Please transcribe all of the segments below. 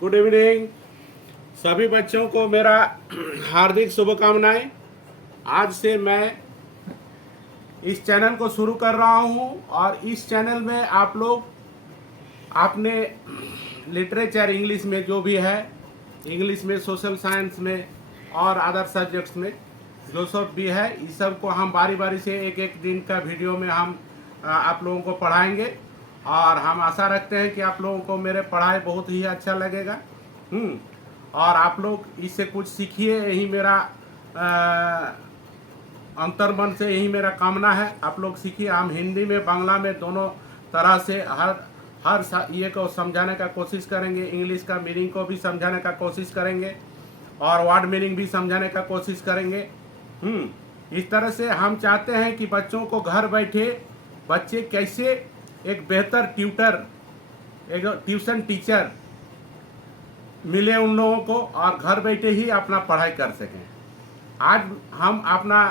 Good evening. सभी बच्चों को मेरा हार्दिक शुभकामनाएं। आज से मैं इस चैनल को शुरू कर रहा हूं और इस चैनल में आप लोग आपने लिटरेचर इंग्लिश में जो भी है, इंग्लिश में, सोशल साइंस में और अदर सब्जेक्ट्स में जो सब भी है, इस सब को हम बारी बारी से एक एक दिन का वीडियो में हम आप लोगों को पढ़ाएंगे और हम आशा रखते हैं कि आप लोगों को मेरे पढ़ाई बहुत ही अच्छा लगेगा। और आप लोग इससे कुछ सीखिए, यही मेरा अंतर्मन से यही मेरा कामना है। आप लोग सीखिए। हम हिंदी में, बांग्ला में, दोनों तरह से हर ये को समझाने का कोशिश करेंगे। इंग्लिश का मीनिंग को भी समझाने का कोशिश करेंगे और वर्ड मीनिंग भी समझाने का कोशिश करेंगे। इस तरह से हम चाहते हैं कि बच्चों को घर बैठे बच्चे कैसे एक बेहतर ट्यूटर, एक ट्यूशन टीचर मिले उन लोगों को और घर बैठे ही अपना पढ़ाई कर सकें। आज हम अपना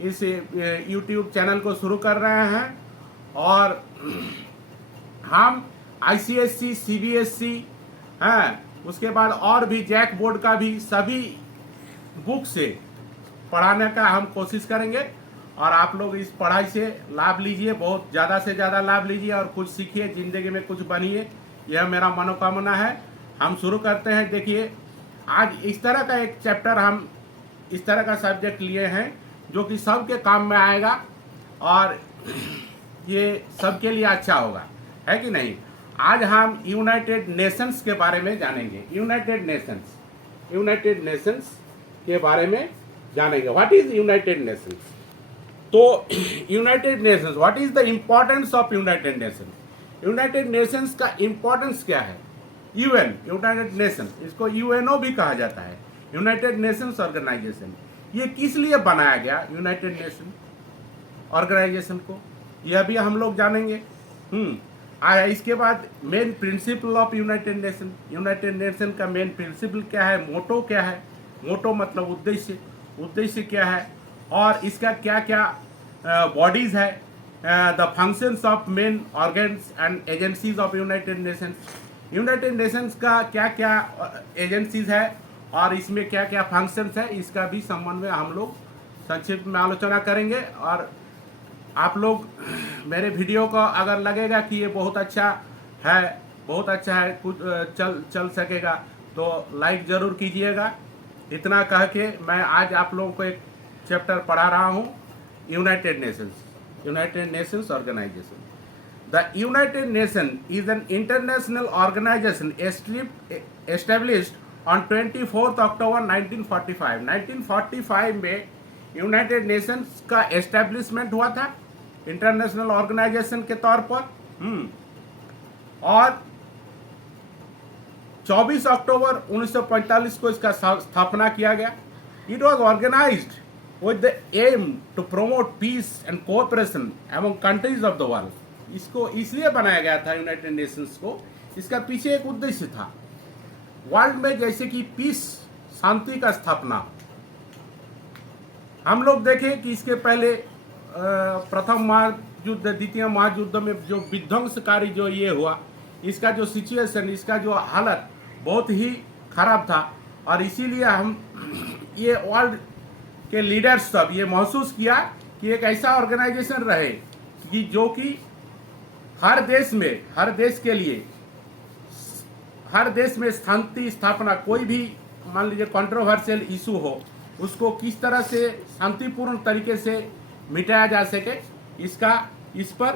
इस YouTube चैनल को शुरू कर रहे हैं और हम ICSC, CBSC हैं, उसके बाद और भी जैक बोर्ड का भी सभी बुक से पढ़ाने का हम कोशिश करेंगे और आप लोग इस पढ़ाई से लाभ लीजिए, बहुत ज़्यादा से ज़्यादा लाभ लीजिए और कुछ सीखिए, ज़िंदगी में कुछ बनिए। यह मेरा मनोकामना है। हम शुरू करते हैं। देखिए, आज इस तरह का एक चैप्टर, हम इस तरह का सब्जेक्ट लिए हैं जो कि सबके काम में आएगा और ये सबके लिए अच्छा होगा, है कि नहीं। आज हम यूनाइटेड नेशंस के बारे में जानेंगे। यूनाइटेड नेशंस के बारे में जानेंगे। What is United Nations? तो United Nations, what is the importance of United Nations? United Nations का इम्पोर्टेंस क्या है? यूएन, यूनाइटेड नेशन, इसको यूएनओ भी कहा जाता है, यूनाइटेड नेशंस ऑर्गेनाइजेशन। ये किस लिए बनाया गया यूनाइटेड नेशन ऑर्गेनाइजेशन को, यह भी हम लोग जानेंगे। इसके बाद main principle of United nation, United nation का मेन प्रिंसिपल क्या है, मोटो क्या है, मोटो मतलब उद्देश्य, उद्देश्य क्या है और इसका क्या क्या बॉडीज है, the functions of main organs and agencies of United Nations. United Nations का क्या क्या एजेंसीज है और इसमें क्या क्या फंक्शंस है, इसका भी संबंध में हम लोग संक्षिप्त में आलोचना करेंगे। और आप लोग मेरे वीडियो को अगर लगेगा कि ये बहुत अच्छा है, बहुत अच्छा है, कुछ चल सकेगा, तो लाइक ज़रूर कीजिएगा। इतना कह के मैं आज आप लोगों को एक चैप्टर पढ़ा रहा हूँ, United Nations, United Nations Organisation. The United Nations is an international organization established on 24th October 1945. 1945 में यूनाइटेड नेशंस का एस्टेब्लिशमेंट हुआ था इंटरनेशनल ऑर्गेनाइजेशन के तौर पर। और 24 अक्टूबर 1945 को इसका स्थापना किया गया। It was organized with the aim to promote peace and cooperation among countries of the world. इसको इसलिए बनाया गया था यूनाइटेड नेशंस को, इसका पीछे एक उद्देश्य था, वर्ल्ड में जैसे कि पीस, शांति का स्थापना। हम लोग देखें कि इसके पहले प्रथम महायुद्ध, द्वितीय महायुद्ध में जो विध्वंसकारी जो ये हुआ, इसका जो सिचुएशन, इसका जो हालत बहुत ही खराब था और इसीलिए हम ये वर्ल्ड के लीडर्स सब ये महसूस किया कि एक ऐसा ऑर्गेनाइजेशन रहे कि जो कि हर देश में, हर देश के लिए, हर देश में शांति स्थापना, कोई भी मान लीजिए कंट्रोवर्शियल इशू हो, उसको किस तरह से शांतिपूर्ण तरीके से मिटाया जा सके, इस पर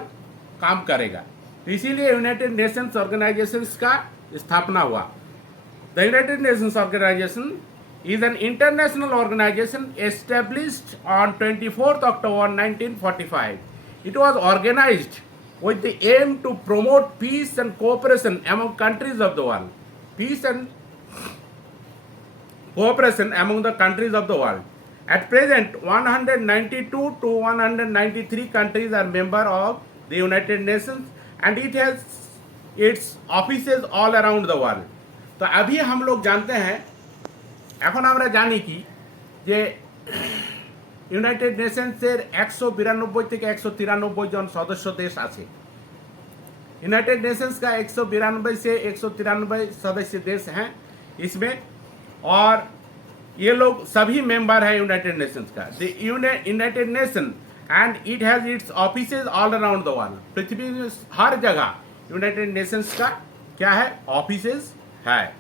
काम करेगा। तो इसीलिए यूनाइटेड नेशंस ऑर्गेनाइजेशन का स्थापना हुआ। The United Nations Organisation is an international organization established on 24th October 1945. It was organized with the aim to promote peace and cooperation among countries of the world. Peace and cooperation among the countries of the world. At present, 192 to 193 countries are member of the United Nations and it has its offices all around the world. तो अभी हम लोग जानते हैं, এখন আমরা জানি কি যে ইউনাইটেড নেশনসের 192 থেকে 193 জন সদস্য দেশ আছে। यूनाइटेड नेशंस का 192 से 193 सदस्य देश हैं इसमें, और ये लोग सभी मेंबर हैं यूनाइटेड नेशंस का। The United Nation and it has its offices all around the world. पृथ्वी में हर जगह यूनाइटेड नेशंस का क्या है, ऑफिसेज है।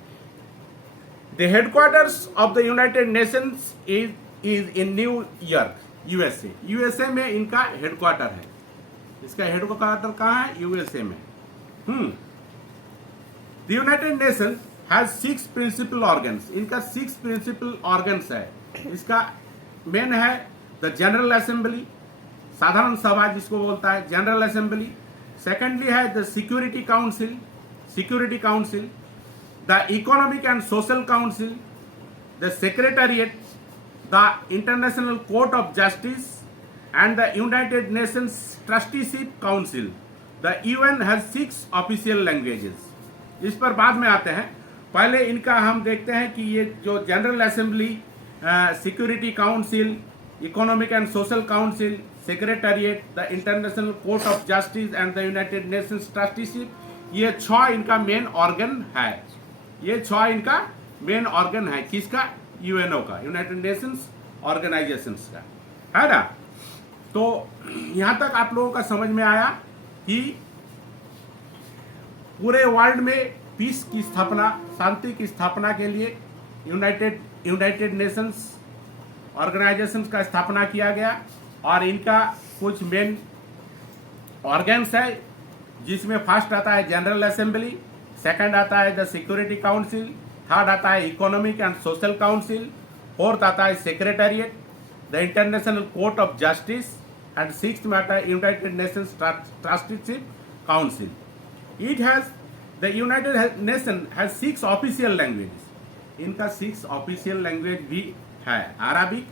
The headquarters of the United Nations is in New York, USA. USA में इनका हेडक्वार्टर है। इसका हेडक्वार्टर कहाँ है, यूएसए में। The United Nations has 6 principal organs. इनका 6 प्रिंसिपल ऑर्गन्स है। इसका मेन है द जनरल असेंबली, साधारण सभा जिसको बोलता है जनरल असेंबली। सेकेंडली है the security council, security council, the economic and social council, the secretariat, the international court of justice and the United Nations trusteeship council. The UN has 6 official languages. इस पर बाद में आते हैं। पहले इनका हम देखते हैं कि ये जो general assembly, security council, economic and social council, secretariat, the international court of justice and the United Nations trusteeship, ये 6 इनका मेन ऑर्गन है। ये 6 इनका मेन ऑर्गन है। किसका, यूएनओ का, यूनाइटेड नेशंस ऑर्गेनाइजेशंस का, है ना। तो यहां तक आप लोगों का समझ में आया कि पूरे वर्ल्ड में पीस की स्थापना, शांति की स्थापना के लिए यूनाइटेड नेशंस ऑर्गेनाइजेशंस का स्थापना किया गया, और इनका कुछ मेन ऑर्गन्स है, जिसमें फर्स्ट आता है जनरल असेंबली, सेकंड आता है द सिक्योरिटी काउंसिल, थर्ड आता है economic and social council, fourth आता है secretariat, the international court of justice, and sixth में आता है United Nations trusteeship council. It has the United Nations has 6 official languages. इनका 6 ऑफिशियल लैंग्वेज भी है, Arabic,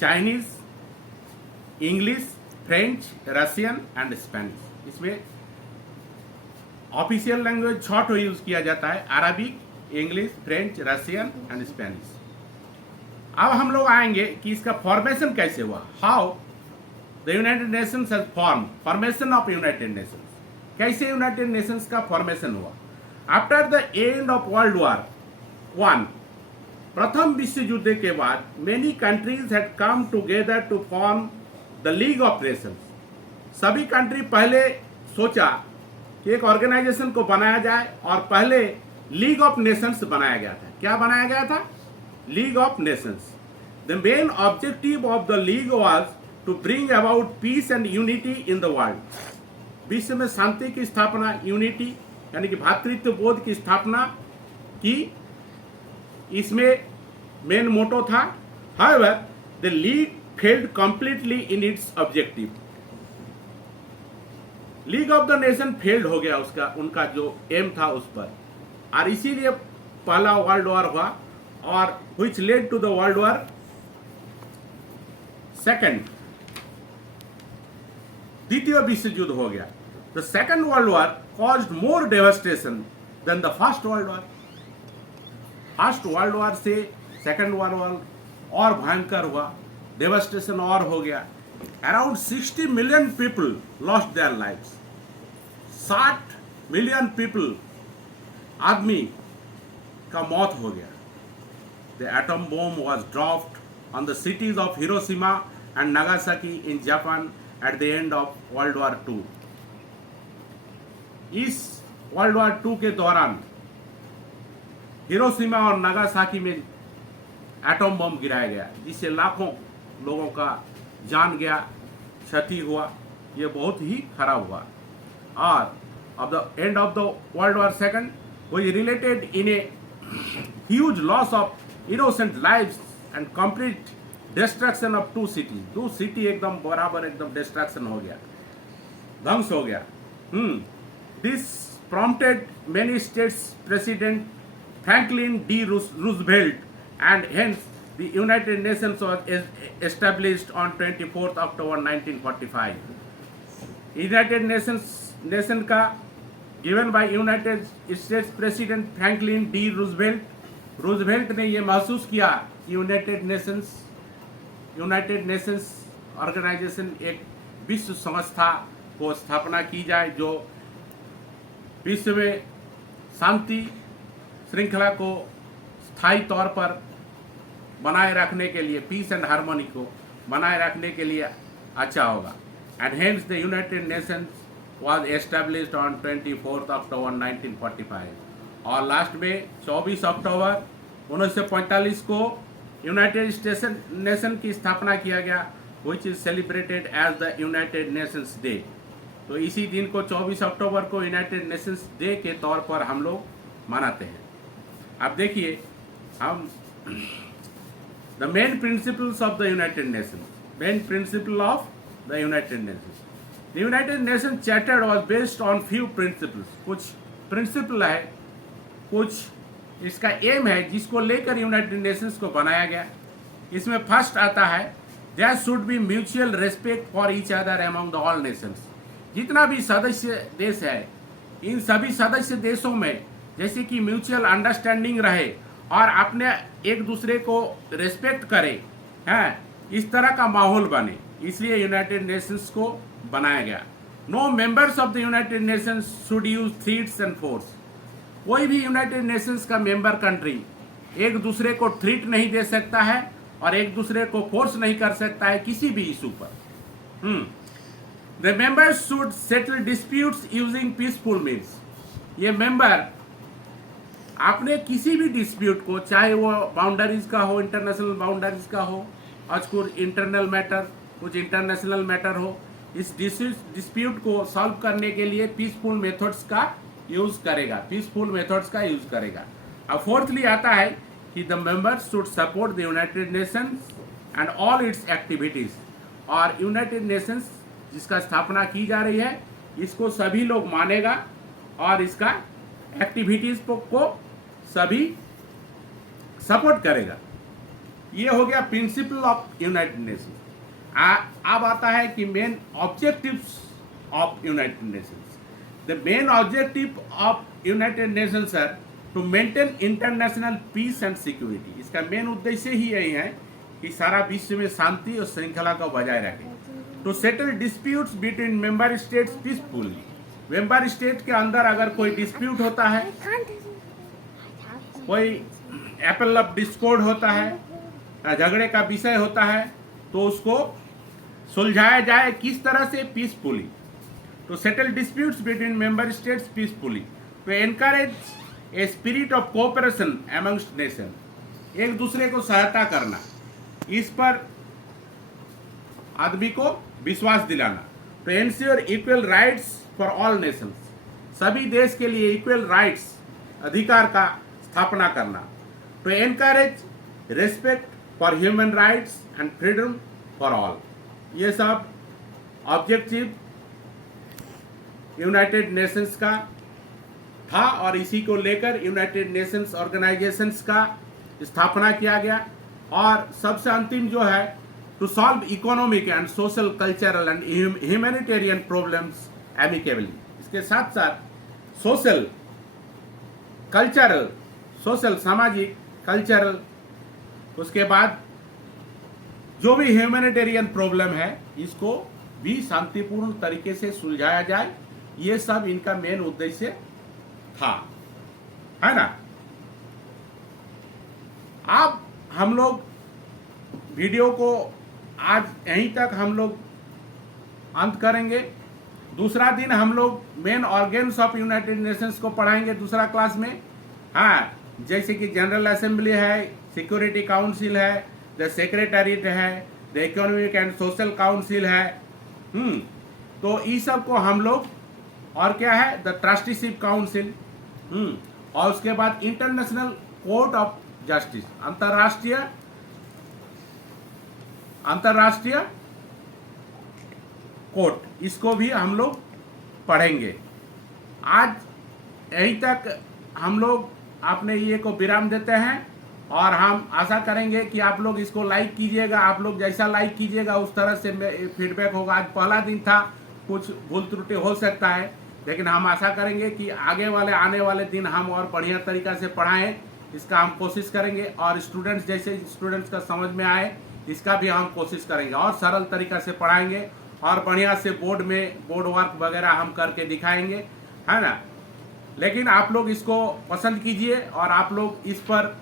Chinese, English, French, Russian and Spanish. इसमें official language 6 use किया जाता है, Arabic, English, French, Russian and Spanish. अब हम लोग आएंगे कि इसका फॉर्मेशन कैसे हुआ, how the United Nations has form, formation of United Nations. कैसे यूनाइटेड नेशंस का फॉर्मेशन हुआ। After the end of World War 1, प्रथम विश्व युद्ध के बाद, many countries had come together to form the League of Nations. सभी कंट्री पहले सोचा कि एक ऑर्गेनाइजेशन को बनाया जाए, और पहले लीग ऑफ नेशंस बनाया गया था। क्या बनाया गया था, League of Nations. The main objective of the league was to bring about peace and unity in the world. विश्व में शांति की स्थापना, यूनिटी यानी कि भातृत्व बोध की स्थापना की, इसमें मेन मोटो था। However the league failed completely in its objective. League of the nation failed हो गया उसका, उनका जो एम था उस पर, और इसीलिए पहला वर्ल्ड वॉर हुआ, और which led to the world war second. द्वितीय विश्व युद्ध हो गया। The second world war caused more devastation than the first world war. First world war से सेकंड वर्ल्ड वॉर और भयंकर हुआ, डेवास्टेशन और हो गया। Around 60 million people lost their lives. 60 million people, आदमी का मौत हो गया। The atom bomb was dropped on the cities of Hiroshima and Nagasaki in Japan at the end of World war 2। इस वर्ल्ड वॉर 2 के दौरान हिरोशिमा और Nagasaki में एटम बम गिराया गया, जिससे लाखों लोगों का जान गया, क्षति हुआ। ये बहुत ही खराब हुआ। और of the end of the World War II, which related in a huge loss of innocent lives and complete destruction of 2 cities. 2 city एकदम बराबर एकदम डिस्ट्रक्शन हो गया, ध्वंस हो गया। This prompted many states President Franklin D. Roosevelt, and hence the United Nations was established on 24th October 1945. United Nation का given by United States President Franklin D. Roosevelt ने ये महसूस किया कि यूनाइटेड नेशंस ऑर्गेनाइजेशन एक विश्व संस्था को स्थापना की जाए, जो विश्व में शांति श्रृंखला को स्थायी तौर पर बनाए रखने के लिए, पीस एंड हार्मनी को बनाए रखने के लिए अच्छा होगा। And hence the United Nations was established on 24th October 1945 और लास्ट में 24 अक्टूबर 1945 को यूनाइटेड नेशन की स्थापना किया गया, which is celebrated as the United Nations Day। तो इसी दिन को 24 अक्टूबर को यूनाइटेड नेशंस डे के तौर पर हम लोग मनाते हैं। अब देखिए हम the main principles of the United Nations, main principle of the United Nations. The United Nations Charter was based on few principles। कुछ प्रिंसिपल है, कुछ इसका एम है जिसको लेकर यूनाइटेड नेशंस को बनाया गया। इसमें फर्स्ट आता है there should be mutual respect for each other among the all nations. जितना भी सदस्य देश है, इन सभी सदस्य देशों में जैसे कि म्यूचुअल अंडरस्टैंडिंग रहे और अपने एक दूसरे को रेस्पेक्ट करे, हैं, इस तरह का माहौल बने, इसलिए यूनाइटेड नेशंस को बनाया गया। No members of the United Nations should use threats and force. कोई भी यूनाइटेड नेशंस का मेंबर कंट्री एक दूसरे को थ्रेट नहीं दे सकता है और एक दूसरे को फोर्स नहीं कर सकता है किसी भी इशू पर। The members should settle disputes using peaceful means. ये मेंबर आपने किसी भी डिस्प्यूट को, चाहे वो बाउंड्रीज का हो, इंटरनेशनल बाउंड्रीज का हो, और कुछ इंटरनल मैटर, कुछ इंटरनेशनल मैटर हो, इस डिस्प्यूट को सॉल्व करने के लिए पीसफुल मेथड्स का यूज करेगा, पीसफुल मेथड्स का यूज करेगा। अब फोर्थली आता है कि the members should support the United Nations and all it's activities. और यूनाइटेड नेशंस जिसका स्थापना की जा रही है, इसको सभी लोग मानेगा और इसका एक्टिविटीज को सभी सपोर्ट करेगा। ये हो गया प्रिंसिपल ऑफ यूनाइटेड नेशंस। अब आता है कि main objectives of United Nations. The main objective of United Nations are to maintain international peace and security. इसका मेन उद्देश्य ही यही है कि सारा विश्व में शांति और श्रृंखला को बजाय रखें। To settle disputes between member states peacefully. Member state के अंदर अगर कोई डिस्प्यूट होता है, कोई एप्पल ऑफ डिस्कॉर्ड होता है, झगड़े का विषय होता है, तो उसको सुलझाया जाए किस तरह से? Peacefully. To settle disputes between member states peacefully. To encourage a spirit of cooperation amongst nation. एक दूसरे को सहायता करना, इस पर आदमी को विश्वास दिलाना। To ensure equal rights for all nations. सभी देश के लिए इक्वल राइट्स, अधिकार का स्थापना करना। To encourage respect for human rights and freedom for all. ये सब ऑब्जेक्टिव यूनाइटेड नेशंस का था और इसी को लेकर यूनाइटेड नेशंस ऑर्गेनाइजेशंस का स्थापना किया गया। और सबसे अंतिम जो है, to solve economic and social, cultural and humanitarian problems amicably. इसके साथ साथ सोशल, कल्चरल, सोशल सामाजिक, कल्चरल, उसके बाद जो भी ह्यूमैनिटेरियन प्रॉब्लम है इसको भी शांतिपूर्ण तरीके से सुलझाया जाए। ये सब इनका मेन उद्देश्य था, है ना। अब हम लोग वीडियो को आज यहीं तक हम लोग अंत करेंगे। दूसरा दिन हम लोग main organs of United Nations को पढ़ाएंगे दूसरा क्लास में। हाँ, जैसे कि जनरल असेंबली है, सिक्योरिटी काउंसिल है, द सेक्रेटरीट है, the economic and social council है। तो इस सब को हम लोग, और क्या है, द ट्रस्टीशिप काउंसिल, और उसके बाद इंटरनेशनल कोर्ट ऑफ जस्टिस, अंतरराष्ट्रीय कोर्ट, इसको भी हम लोग पढ़ेंगे। आज यहीं तक हम लोग अपने ये को विराम देते हैं और हम आशा करेंगे कि आप लोग इसको लाइक कीजिएगा। आप लोग जैसा लाइक कीजिएगा उस तरह से फीडबैक होगा। आज पहला दिन था, कुछ भूल त्रुटि हो सकता है, लेकिन हम आशा करेंगे कि आने वाले दिन हम और बढ़िया तरीका से पढ़ाएं। इसका हम कोशिश करेंगे और स्टूडेंट्स का समझ में आए, इसका भी हम कोशिश करेंगे और सरल तरीका से पढ़ाएंगे और बढ़िया से बोर्ड वर्क वगैरह हम करके दिखाएंगे, है ना। लेकिन आप लोग इसको पसंद कीजिए और आप लोग इस पर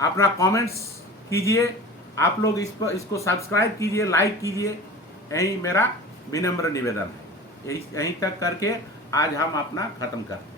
अपना कमेंट्स कीजिए, आप लोग इस पर इसको सब्सक्राइब कीजिए, लाइक कीजिए, यही मेरा विनम्र निवेदन है। यहीं तक करके आज हम अपना ख़त्म करते हैं।